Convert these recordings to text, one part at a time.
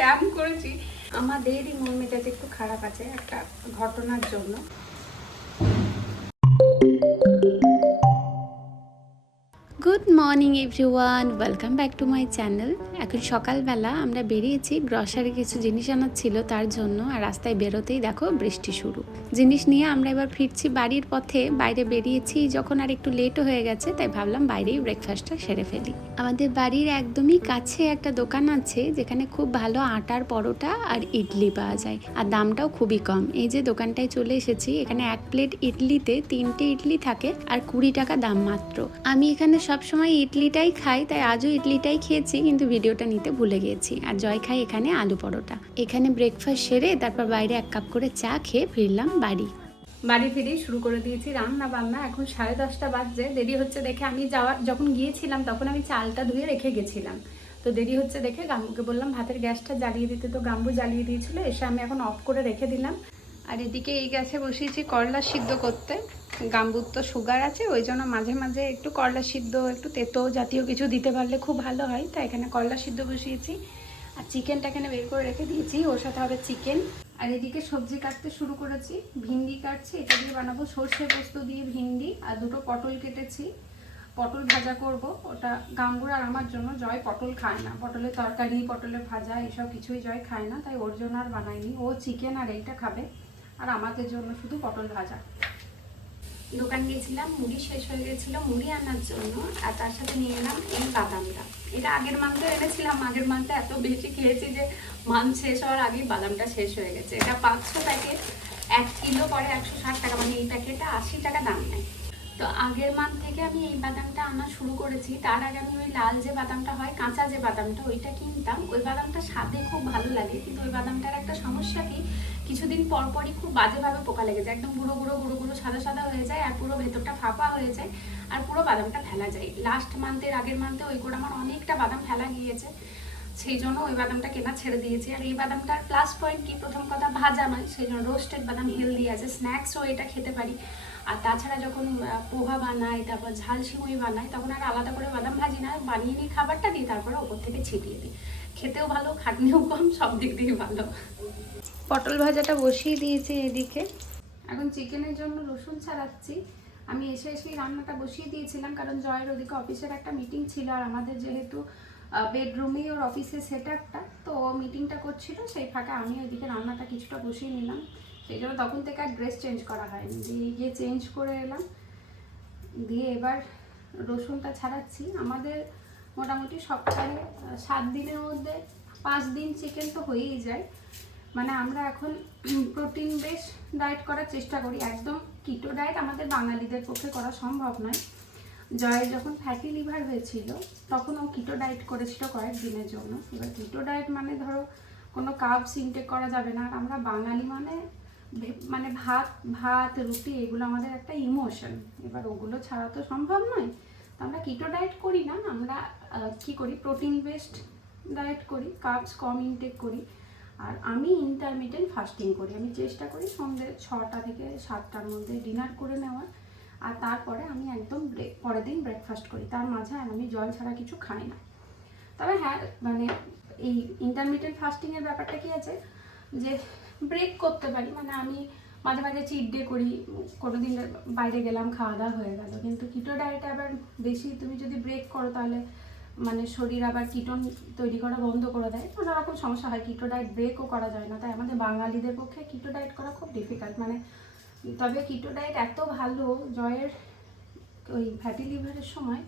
Scam করেছি। আমাদেরই মন মেজাজ একটু খারাপ আছে একটা ঘটনার জন্য। Good morning everyone, welcome back to my channel. এখন সকালবেলা আমরা বেরিয়েছি, গ্রসারি কিছু জিনিস আনার ছিল তার জন্য। আর রাস্তায় বেরোতেই দেখো বৃষ্টি শুরু। জিনিস নিয়ে আমরা এবার ফিরছি বাড়ির পথে। বাইরে বেরিয়েছি যখন আর একটু লেটও হয়ে গেছে, তাই ভাবলাম বাইরেই ব্রেকফাস্টটা সেরে ফেলি। আমাদের বাড়ির একদমই কাছে একটা দোকান আছে যেখানে খুব ভালো আটার পরোটা আর ইডলি পাওয়া যায়, আর দামটাও খুবই কম। এই যে দোকানটায় চলে এসেছি, এখানে এক প্লেট ইডলিতে 3টে ইডলি থাকে আর 20 টাকা দাম মাত্র। আমি এখানে সবসময় ইডলিটাই খাই, তাই আজও ইডলিটাই খেয়েছি, কিন্তু ভিডিওটা নিতে ভুলে গিয়েছি। আর জয় খাই এখানে আলু পরোটা। এখানে ব্রেকফাস্ট সেরে তারপর বাইরে 1 কাপ করে চা খেয়ে ফিরলাম বাড়ি ফিরেই শুরু করে দিয়েছি রান্না বান্না। এখন 10:30 বাজছে। দেরি হচ্ছে দেখে আমি যখন গিয়েছিলাম তখন আমি চালটা ধুয়ে রেখে গেছিলাম, তো দেরি হচ্ছে দেখে গাম্বুকে বললাম ভাতের গ্যাসটা জ্বালিয়ে দিতে, তো গাম্বু জ্বালিয়ে দিয়েছিল। এসে আমি এখন অফ করে রেখে দিলাম। আর এদিকে এই গ্যাসে বসিয়েছি করলা সিদ্ধ করতে। গাম্বুর তো সুগার আছে, ওই জন্য মাঝে মাঝে একটু করলা সিদ্ধ, একটু তেতো জাতীয় কিছু দিতে পারলে খুব ভালো হয়, তাই এখানে করলা সিদ্ধ বসিয়েছি। আর চিকেনটা এখানে বের করে রেখে দিয়েছি, ওর সাথে হবে চিকেন। আর এদিকে সবজি কাটতে শুরু করেছি, ভিন্ডি কাটছি, এটা দিয়ে বানাবো সর্ষে পোস্ত দিয়ে ভিন্ডি। আর 2টো পটল কেটেছি, পটল ভাজা করব। ওটা গাঙ্গুর আর আমার জন্য। জয় পটল খায় না, পটলের তরকারি, পটলের ভাজা এসব কিছুই জয় খায় না, তাই ওর জন্য আর বানাইনি। ও চিকেন আর এইটা খাবে, আর আমাদের জন্য শুধু পটল ভাজা। দোকান গিয়েছিলাম, মুড়ি শেষ হয়ে গেছিলো মুড়ি আনার জন্য, আর তার সাথে নিয়ে এলাম এই বাদামটা। এটা আগের মান্থে এনেছিলাম, আগের মান্থে এত বেশি খেয়েছি যে মান্থ শেষ হওয়ার আগেই বাদামটা শেষ হয়ে গেছে। এটা 500 প্যাকেট, 1 কিলো পরে 160 টাকা, মানে এই প্যাকেটে 80 টাকা দাম নেয়। তো আগের মান্থ থেকে আমি এই বাদামটা আনা শুরু করেছি। তার আগে আমি ওই লাল যে বাদামটা হয়, কাঁচা যে বাদামটা, ওইটা কিনতাম। ওই বাদামটা স্বাদে খুব ভালো লাগে, কিন্তু ওই বাদামটার একটা সমস্যা কি, কিছুদিন পর পরই খুব বাজেভাবে পোকা লেগে যায়, একদম গুঁড়ো গুঁড়ো গুঁড়ো গুঁড়ো সাদা সাদা হয়ে যায়, আর পুরো ভেতরটা ফাঁপা হয়ে যায়, আর পুরো বাদামটা ফেলা যায়। লাস্ট মান্থের আগের মান্থে ওই করে আমার অনেকটা বাদাম ফেলা গিয়েছে, সেই জন্য ওই বাদামটা কেনা ছেড়ে দিয়েছি। আর এই বাদামটার প্লাস পয়েন্ট কি, প্রথম কথা ভাজা নয়, সেই জন্য রোস্টেড বাদাম হেলদি আছে, স্ন্যাক্সও এটা খেতে পারি। আর তাছাড়া যখন পোহা বানাই, তারপর ঝাল সিমুই বানাই, তখন আর আলাদা করে বাদাম ভাজি না, বানিয়ে নিই খাবারটা, দিই তারপরে ওপর থেকে ছিটিয়ে দিই। খেতেও ভালো, খাটনিও কম, সব দিক দিয়ে ভালো। পটল ভাজাটা বসিয়ে দিয়েছি এদিকে। এখন চিকেনের জন্য রসুন ছাড়াচ্ছি। আমি এসেই রান্নাটা বসিয়ে দিয়েছিলাম, কারণ জয়ের ওদিকে অফিসের একটা মিটিং ছিল, আর আমাদের যেহেতু বেডরুমেই ওর অফিসের সেটআপটা, তো ও মিটিংটা করছিল, সেই ফাঁকে আমি ওইদিকে রান্নাটা কিছুটা বসিয়ে নিলাম। সেই জন্য তখন থেকে আর ড্রেস চেঞ্জ করা হয়নি, দিয়ে গিয়ে চেঞ্জ করে এলাম। দিয়ে এবার রসুনটা ছাড়াচ্ছি। আমাদের মোটামুটি সপ্তাহে 7 দিনের মধ্যে 5 দিন চিকেন তো হয়েই যায়। মানে আমরা এখন প্রোটিন বেস ডায়েট করার চেষ্টা করি। একদম কিটো ডায়েট আমাদের বাঙালিদের পক্ষে করা সম্ভব নয়। জয়ের যখন ফ্যাটি লিভার হয়েছিল তখন ও কিটো ডায়েট করেছিল কয়েক দিনের জন্য। এবার কিটো ডায়েট মানে ধরো কোনো কার্বস ইনটেক করা যাবে না। আর আমরা বাঙালি মানে ভাত ভাত রুটি এগুলো আমাদের একটা ইমোশন, এবার ওগুলো ছাড়া তো সম্ভব নয়। তো আমরা কিটো ডায়েট করি না, আমরা কি করি, প্রোটিন বেসড ডায়েট করি, কার্বস কম ইনটেক করি। আর আমি ইন্টারমিটেন্ট ফাস্টিং করি। আমি চেষ্টা করি সন্ধ্যে 6টা থেকে 7টার মধ্যে ডিনার করে নেওয়ার, আর তারপরে আমি একদম পরের দিন ব্রেকফাস্ট করি। তার মাঝে আমি জল ছাড়া কিছু খাই না। তবে হ্যাঁ, মানে এই ইন্টারমিটেন্ট ফাস্টিংয়ের ব্যাপারটা কি আছে যে ব্রেক করতে পারি, মানে আমি মাঝে মাঝে চিট ডে করি, কোনো দিন বাইরে গেলাম, খাওয়া দাওয়া হয়ে গেল। কিন্তু কিটো ডায়েটে আবার বেশি তুমি যদি ব্রেক করো, তাহলে মানে শরীর আবার কিটোন তৈরি করা বন্ধ করে দেয়, নানা রকম সমস্যা হয়। কিটো ডায়েট ব্রেকও করা যায় না, তাই আমাদের বাঙালিদের পক্ষে কিটো ডায়েট করা খুব ডিফিকাল্ট। মানে তবে কিটো ডায়েট এত ভালো, জয়ের ওই ফ্যাটি লিভারের সময়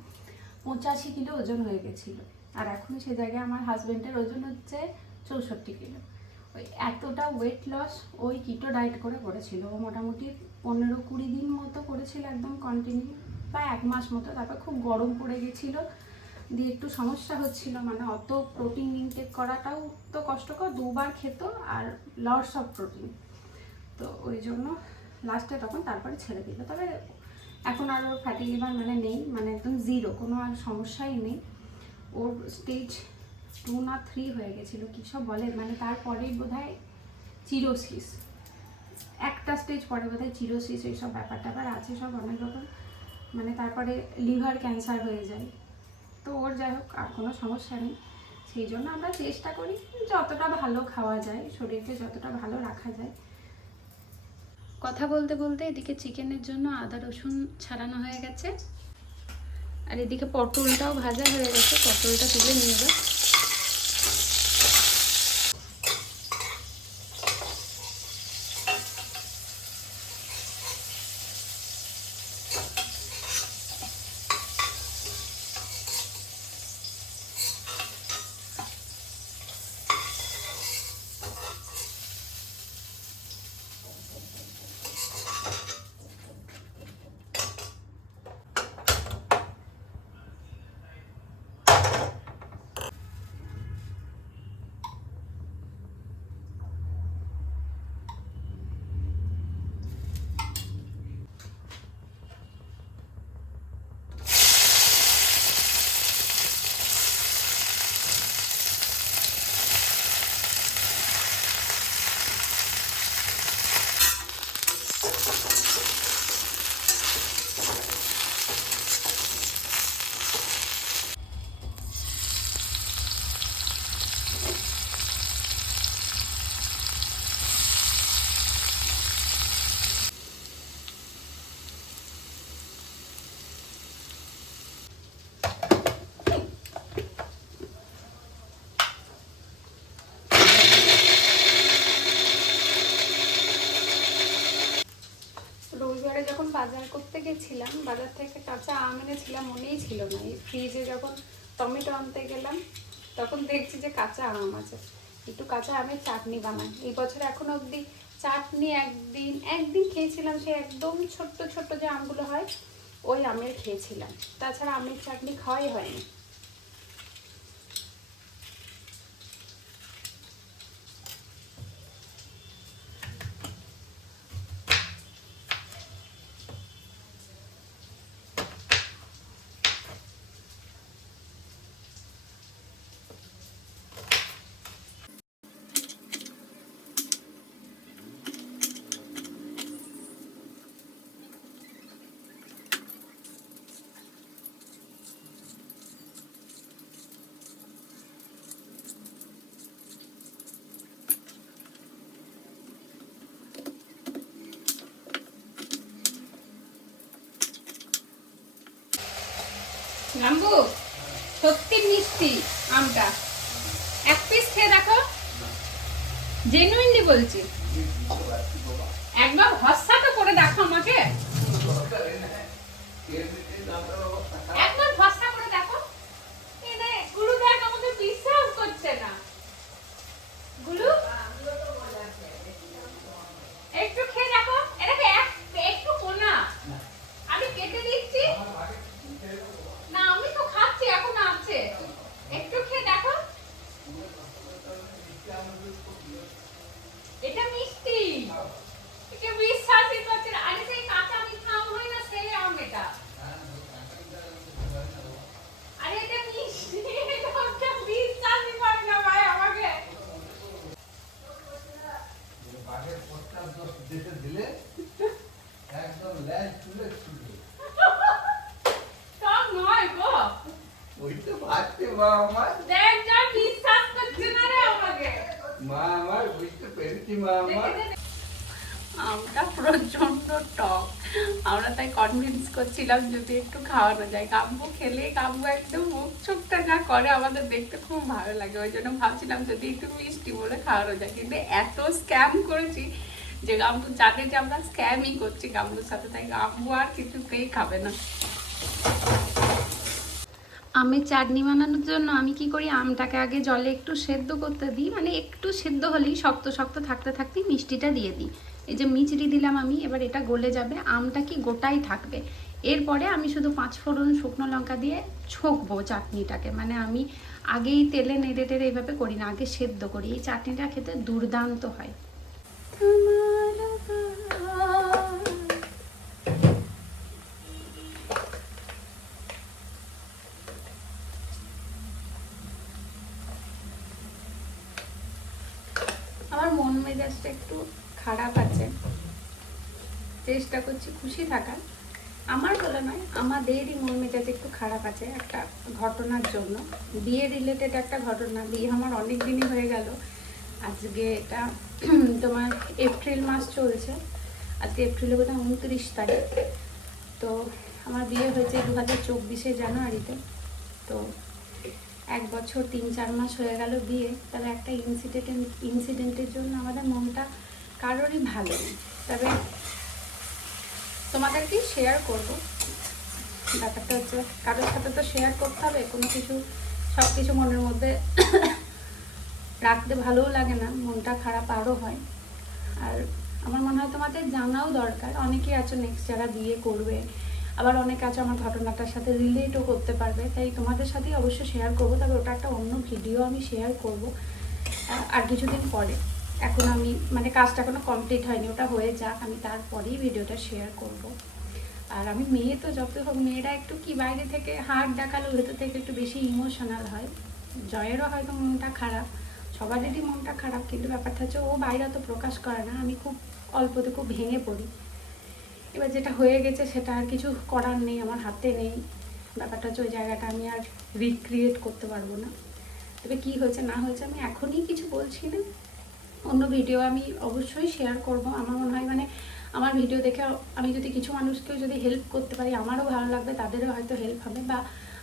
85 কিলো ওজন হয়ে গেছিলো, আর এখন সে জায়গায় আমার হাজব্যান্ডের ওজন হচ্ছে 64 কিলো। ওই এতটা ওয়েট লস ওই কিটো ডায়েট করে করেছিল। ও মোটামুটি 15-20 দিন মতো করেছিল একদম কন্টিনিউ, বা 1 মাস মতো। তারপর খুব গরম পড়ে গেছিলো, দিয়ে একটু সমস্যা হচ্ছিল, মানে অত প্রোটিন ইনটেক করাটাও তো কষ্টকর, 2বার খেত আর লটস অফ প্রোটিন, তো ওই জন্য লাস্টে তখন তারপরে ছেড়ে দিল। তবে এখন আর ওর ফ্যাটি লিভার মানে নেই, মানে একদম জিরো, কোনো আর সমস্যাই নেই। ওর স্টেজ 2 না 3 হয়ে গেছিলো, কী সব বলে, মানে তারপরেই বোধহয় চিরোসিস, একটা স্টেজ পরে বোধহয় চিরোসিস, এইসব ব্যাপার ট্যাপার আছে সব অনেক রকম, মানে তারপরে লিভার ক্যান্সার হয়ে যায়। তো ওর যাই হোক আর কোনো সমস্যা নেই, সেই জন্য আমরা চেষ্টা করি যতটা ভালো খাওয়া যায়, শরীরকে যতটা ভালো রাখা যায়। কথা বলতে বলতে এদিকে চিকেনের জন্য আদা রসুন ছাড়ানো হয়ে গেছে, আর এদিকে পটলটাও ভাজা হয়ে গেছে, পটলটা তুলে নিয়ে যাবে। রবিবারে যখন বাজার করতে গেছিলাম, বাজার থেকে কাঁচা আম এনেছিলাম, মনেই ছিল না। এই ফ্রিজে যখন টমেটো আনতে গেলাম তখন দেখছি যে কাঁচা আম আছে, একটু কাঁচা আমের চাটনি বানাই। এই বছর এখন অবধি চাটনি একদিন খেয়েছিলাম, সে একদম ছোট্ট ছোট্ট যে আমগুলো হয় ওই আমের খেয়েছিলাম, তাছাড়া আমের চাটনি খাওয়াই হয়নি। নাম্বু সত্যি মিষ্টি আমটা, এক পিস খেয়ে দেখো, জেনুইনলি বলছি। একবার ভরসা তো করে দেখো আমাকে, একবার ভরসা করে দেখো। গুরু দেখ আমাকে বিশ্বাস করছে না। গুরু একটু খেয়ে দেখো, এটাকে একটু কোনা আমি কেটে দিচ্ছি। না আমি তো খাচ্ছি, এখন আছে, একটু খেয়ে দেখো। এটা মিষ্টি, এটা বিশ্বাসই করছে না। আরে সেই কাঁচা মিঠা আম হয় না, সেই আম এটা। আরে এটা মিষ্টি, এটা বিশ্বাসই করে না ভাই আমাকে। বাঘের পটকার দোষ দিতে দিলে একদম ল্যান্ড তুলে ছুটে সব নয় গো, ওই তো ভাবতে মা আমার দেখ যা বিশ্বাস করছে না রে আমাকে। মা আমার বুঝতে পেরেছি, মা আমার আমটা প্রচন্ড টক, আমরা তাই কনভিন্স করছিলাম যদি একটু খাওয়ানো যায়। কাম্বু খেলে কাম্বু একদম মুখ চোখটা যা করে আমাদের দেখতে খুব ভালো লাগে, ওই জন্য ভাবছিলাম যদি একটু মিষ্টি বলে খাওয়ানো যায়। কিন্তু এত স্ক্যাম করেছি যে কাম্বু জানে যে আমরা স্ক্যামই করছি কাম্বুর সাথে, তাই কাম্বু আর কিছুতেই খাবে না। আমের চাটনি বানানোর জন্য আমি কি করি, আমটাকে আগে জলে একটু সেদ্ধ করতে দিই, মানে একটু সেদ্ধ হলেই শক্ত শক্ত থাকতে থাকতেই মিষ্টিটা দিয়ে দিই। এই যে মিচড়ি দিলাম আমি, এবার এটা গলে যাবে, আমটা কি গোটাই থাকবে। এরপরে আমি শুধু 5 ফোড়ন শুকনো লঙ্কা দিয়ে ছকবো চাটনিটাকে, মানে আমি আগেই তেলে নেড়ে টেড়ে এইভাবে করি না, আগে সেদ্ধ করি। এই চাটনিটা খেতে দুর্দান্ত হয়। আমার মন মেজাজটা একটু খারাপ আছে, চেষ্টা করছি খুশি থাকার, আমার বলে নয়, আমাদেরই মন মেজাজ একটু খারাপ আছে একটা ঘটনার জন্য। বিয়ে রিলেটেড একটা ঘটনা। বিয়ে আমার অনেক দিনই হয়ে গেল। আজকে এটা তোমার এপ্রিল মাস চলছে, আজকে এপ্রিলে বোধহয় 29 তারিখ। তো আমার বিয়ে হয়েছে 2024 জানুয়ারিতে। তো 1 বছর 3-4 মাস হয়ে গেল বিয়ে। তবে একটা ইনসিডেন্টের জন্য আমাদের মনটা কারোরই ভালো নেই। তবে তোমাদেরকে শেয়ার করব। ব্যাপারটা হচ্ছে কারোর সাথে তো শেয়ার করতে হবে কোনো কিছু, সব কিছু মনের মধ্যে রাখতে ভালোও লাগে না, মনটা খারাপ আরও হয়। আর আমার মনে হয় তোমাদের জানাও দরকার। অনেকেই আছো নেক্সট যারা বিয়ে করবে, আবার অনেকে আছো আমার ঘটনাটার সাথে রিলেটও করতে পারবে, তাই তোমাদের সাথেই অবশ্যই শেয়ার করবো। তবে ওটা একটা অন্য ভিডিও আমি শেয়ার করব আর কিছুদিন পরে। এখন আমি মানে কাজটা এখনো কমপ্লিট হয়নি, ওটা হয়ে যাক, আমি তারপরেই ভিডিওটা শেয়ার করব। আর আমি মেয়ে, তো যত হোক মেয়েরা একটু কি বাইরে থেকে হার্ট দেখালো ভেতর থেকে একটু বেশি ইমোশনাল হয়। জয়েরও হয়তো মনটা খারাপ, সবারই মনটা খারাপ, কিন্তু ব্যাপারটা হচ্ছে ও বাইরে তো প্রকাশ করে না। আমি খুব অল্পতে খুব ভেঙে পড়ি। এবার যেটা হয়ে গেছে সেটা আর কিছু করার নেই, আমার হাতে নেই। ব্যাপারটা হচ্ছে ওই জায়গাটা আমি আর রিক্রিয়েট করতে পারবো না। তবে কী হয়েছে না হয়েছে আমি এখনই কিছু বলছি না, অন্য ভিডিও আমি অবশ্যই শেয়ার করব। আমার মনে হয় মানে আমার ভিডিও দেখে আমি যদি কিছু মানুষকেও যদি হেল্প করতে পারি, আমারও ভালো লাগবে, তাদেরও হয়তো হেল্প হবে, বা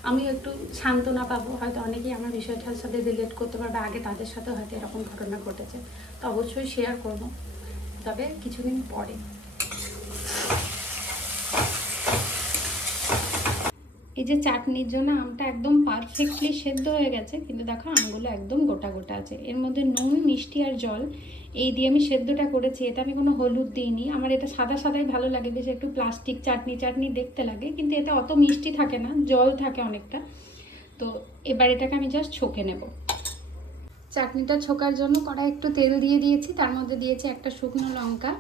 আমিও একটু সান্ত্বনা পাবো। হয়তো অনেকেই আমার বিষয়টার সাথে রিলেট করতে পারবে, আগে তাদের সাথে হয়তো এরকম ঘটনা ঘটেছে। তো অবশ্যই শেয়ার করব, তবে কিছুদিন পরে। এই যে চাটনির জন্য আমটা একদম পারফেক্টলি সেদ্ধ হয়ে গেছে, কিন্তু দেখো আমগুলো একদম গোটা গোটা আছে। এর মধ্যে নুন, মিষ্টি আর জল এই দিয়ে আমি সেদ্ধটা করেছি। এটা আমি কোনো হলুদ দিইনি। আমার এটা সাদা সাদাই ভালো লাগে, বেশ একটু প্লাস্টিক চাটনি চাটনি দেখতে লাগে, কিন্তু এতে অত মিষ্টি থাকে না, জল থাকে অনেকটা। তো এবার এটাকে আমি জাস্ট ছোঁকে নেব। চাটনিটা ছোকার জন্য কড়াই একটু তেল দিয়ে দিয়েছি, তার মধ্যে দিয়েছি একটা শুকনো লঙ্কা।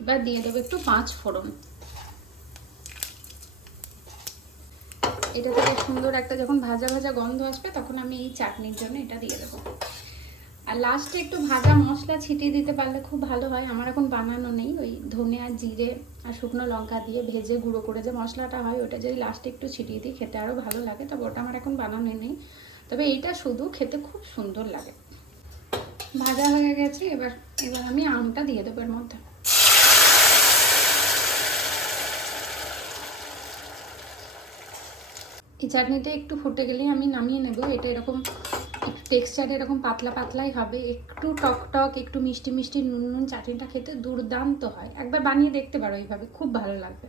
এবার দিয়ে দেবো একটু 5 ফোড়ন। এটা থেকে সুন্দর একটা যখন ভাজা ভাজা গন্ধ আসবে, তখন আমি এই চাটনির জন্য এটা দিয়ে দেবো। আর লাস্টে একটু ভাজা মশলা ছিটিয়ে দিতে পারলে খুব ভালো হয়। আমার এখন বানানো নেই, ওই ধনে আর জিরে আর শুকনো লঙ্কা দিয়ে ভেজে গুঁড়ো করে যে মশলাটা হয়, ওটা যদি লাস্টে একটু ছিটিয়ে দিই খেতে আরও ভালো লাগে। তবে ওটা আমার এখন বানানো নেই, তবে এইটা শুধু খেতে খুব সুন্দর লাগে। ভাজা হয়ে গেছে, এবার আমি আমটা দিয়ে দেবো এর মধ্যে। এই চাটনিটা একটু ফুটে গেলেই আমি নামিয়ে নেব। এটা এরকম টেক্সচার এরকম পাতলা পাতলাই হবে, একটু টক টক একটু মিষ্টি মিষ্টি নুন নুন। চাটনিটা খেতে দুর্দান্ত হয়, একবার বানিয়ে দেখতে পারো এইভাবে, খুব ভালো লাগবে।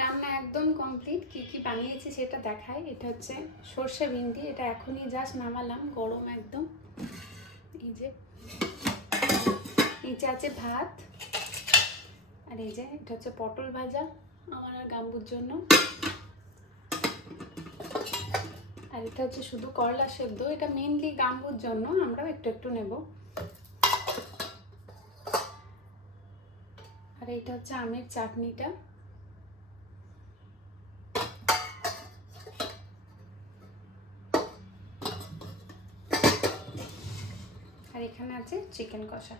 রান্না একদম কমপ্লিট। কি কি বানিয়েছি সেটা দেখাই। এটা হচ্ছে সর্ষে ভিন্ডি, এটা এখনই জাস্ট নামালাম, গরম একদম। এই যে নিচে আছে ভাত, আর এই যে এটা হচ্ছে পটল ভাজা আমার আর গাম্বুর জন্য, আর এটা হচ্ছে শুধু করলা সেদ্ধ। এটা মেনলি গাম্বুর জন্য, আমরাও একটু একটু নেব। আর এইটা হচ্ছে আমের চাটনিটা। আর এখানে আছে চিকেন কষা।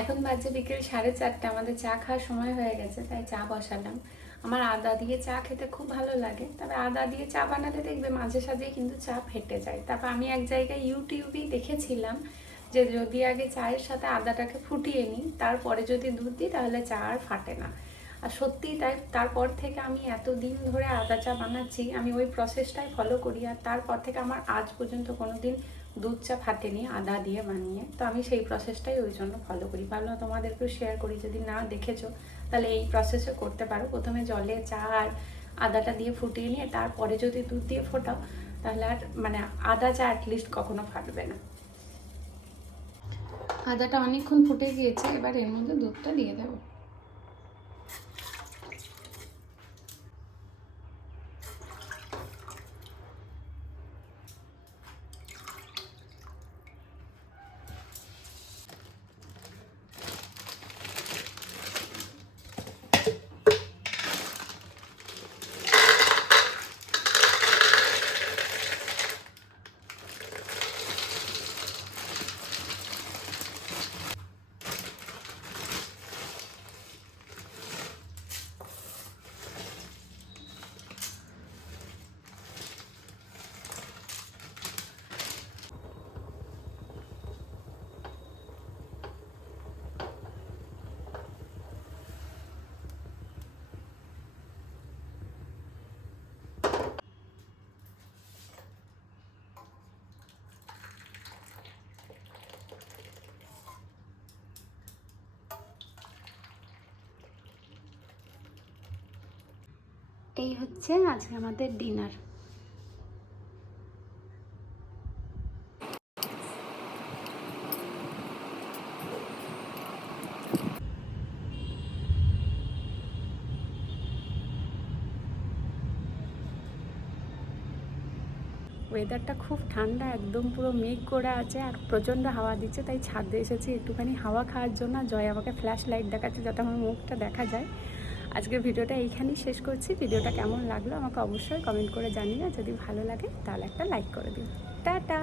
এখন বাজে বিকেল 4:30, আমাদের চা খাওয়ার সময় হয়ে গেছে, তাই চা বসালাম। আমার আদা দিয়ে চা খেতে খুব ভালো লাগে, তবে আদা দিয়ে চা বানালে দেখবে মাঝে সাঝেই কিন্তু চা ফেটে যায়। তারপর আমি এক জায়গায় ইউটিউবেই দেখেছিলাম যে যদি আগে চায়ের সাথে আদাটাকে ফুটিয়ে নিই, তারপরে যদি দুধ দিই তাহলে চা আর ফাটে না। আর সত্যিই তাই, তারপর থেকে আমি এতদিন ধরে আদা চা বানাচ্ছি, আমি ওই প্রসেসটাই ফলো করি, আর তারপর থেকে আমার আজ পর্যন্ত কোনো দিন দুধ চা ফাটেনি আদা দিয়ে বানিয়ে। তো আমি সেই প্রসেসটাই ওই জন্য ফলো করি, ভাবলাম তোমাদেরকেও শেয়ার করি, যদি না দেখেছো তাহলে এই প্রসেসও করতে পারো। প্রথমে জলে চা আর আদাটা দিয়ে ফুটিয়ে নিয়ে তারপরে যদি দুধ দিয়ে ফোটাও, তাহলে আর মানে আদা চা অ্যাটলিস্ট কখনো ফাটবে না। আদাটা অনেকক্ষণ ফুটে গিয়েছে, এবার এর মধ্যে দুধটা দিয়ে দেবো। এই হচ্ছে আজকে আমাদের ডিনার। ওয়েদারটা খুব ঠান্ডা, একদম পুরো মেঘ করে আছে আর প্রচণ্ড হাওয়া দিচ্ছে, তাই ছাদে এসেছি একটুখানি হাওয়া খাওয়ার জন্য। জয় আমাকে ফ্ল্যাশ লাইট দেখাচ্ছে যাতে আমার মুখটা দেখা যায়। আজকের ভিডিওটা এইখানেই শেষ করছি। ভিডিওটা কেমন লাগলো আমাকে অবশ্যই কমেন্ট করে জানিও, যদি ভালো লাগে তাহলে একটা লাইক করে দিও। টাটা।